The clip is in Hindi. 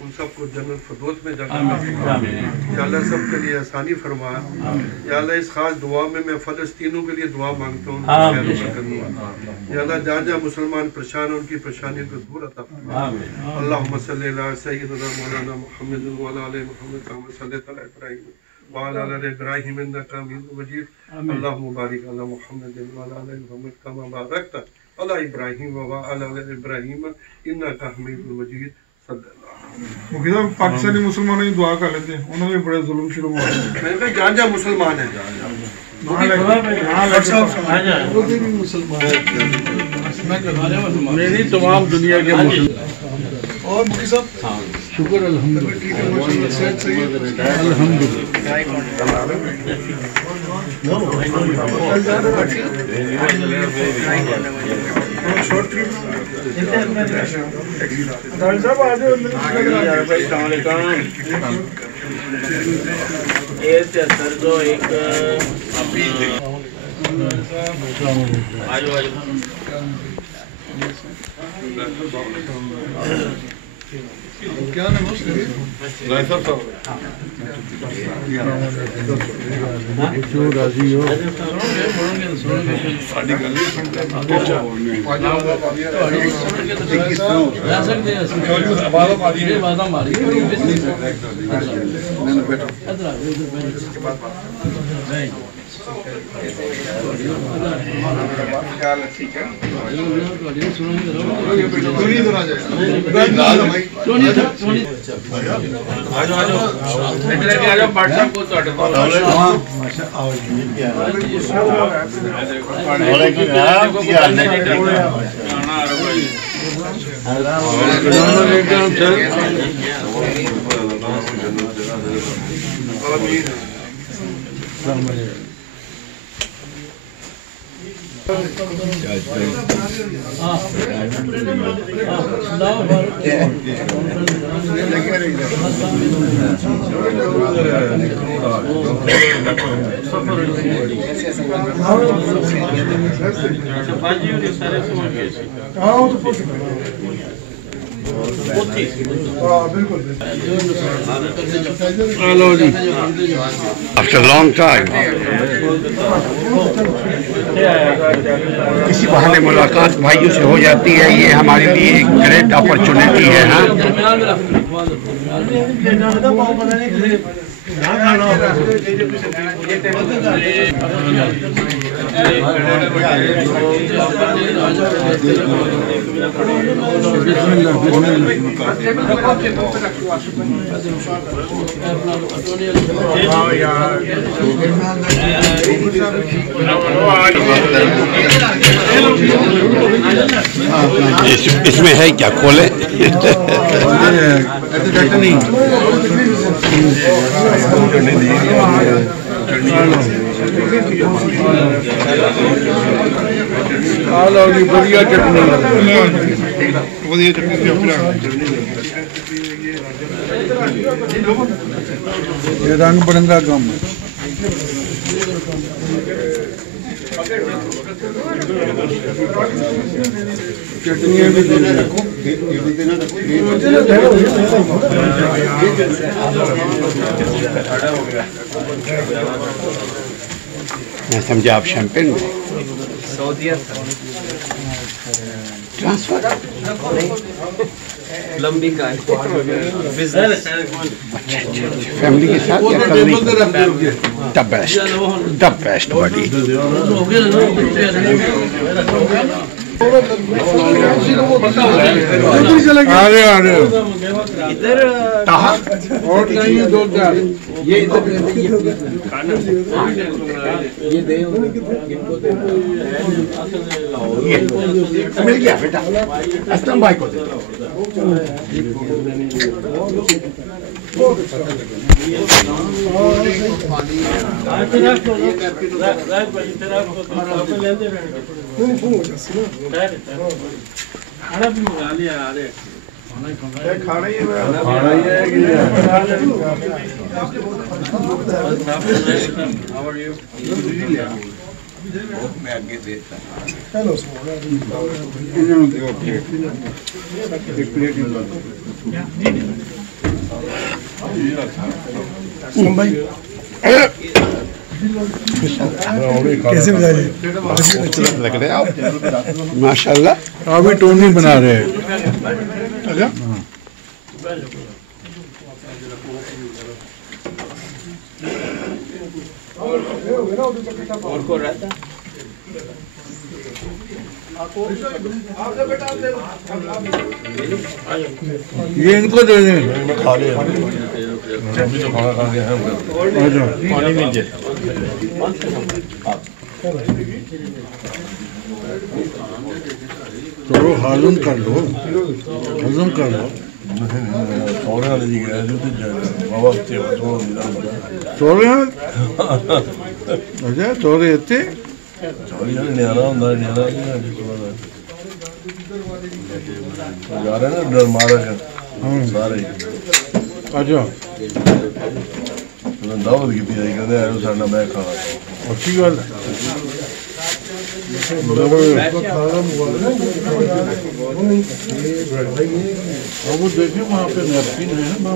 उन सबको जन्नत फिरदौस में जगह फरमा। या अल्लाह सबके लिए आसानी फरमा। या अल्लाह इस खास दुआ में मैं फ़लस्तीनों के लिए दुआ मांगता हूँ। या अल्लाह जहाँ जहाँ मुसलमान परेशान हैं उनकी परेशानी को दूर अता फरमा। अल्लाहुम्मा सल्ली अला सय्यिदिना मौलाना मुहम्मद व अला आलि मुहम्मद कमा सल्लैता अला इब्राहीम व अला आलि इब्राहीम इन्नका हमीदुम मजीद। अल्लाहुम्मा बारिक अला मुहम्मद व अला आलि मुहम्मद कमा बारकता अला इब्राहीम व अला आलि इब्राहीम इन्नका हमीदुम मजीद। मुखी साहब पाकिस्तानी मुसलमानों की दुआ कर लेते हैं, उन्होंने भी बड़े जुल्म शुरू हुआ। मैंने कहा जहाँ जहाँ मुसलमान हैं मेरी तमाम दुनिया के मुसलमान और मुखी साहब शुक्र क्या नाम है उसका? जो राजी हो After a long time, किसी बहाने मुलाकात भाइयों से हो जाती है, ये हमारे लिए एक ग्रेट अपॉर्चुनिटी है। हाँ, इसमें है क्या, खोले? बढ़िया चटनी, ये रंग बिरंगा काम है। चटनियाँ भी मैं समझा आप शैंपेन में ट्रांसफर लंबी कार फैमिली के साथ या कल नहीं? द बेस्ट बड़ी। इधर और नहीं, दो चार ये मिल गया बेटा, असलम भाई को दे। खाना भी मंगा लिया, अरे खाना ही है मैं आगे देता हेलो एक प्लेट कैसे बजा रहे लग रहे आप माशाल्लाह। आप भी टोन नहीं बना रहे हैं। अच्छा ये इनको दे दें। खा लिया अभी तो खाना खा के हैं पानी में दे। थोड़ा हजम कर लो, हजम कर लो। सोने वाले जी गए थे बाबा सोरे अच्छा सोरे इतने न्यारा होंगे न्यारा जा रहे ना डर मारा सारे अच्छा दावत की कहते साढ़ा मैं खाना अच्छी गल वो देखिए वहाँ पे नैपकिन है ना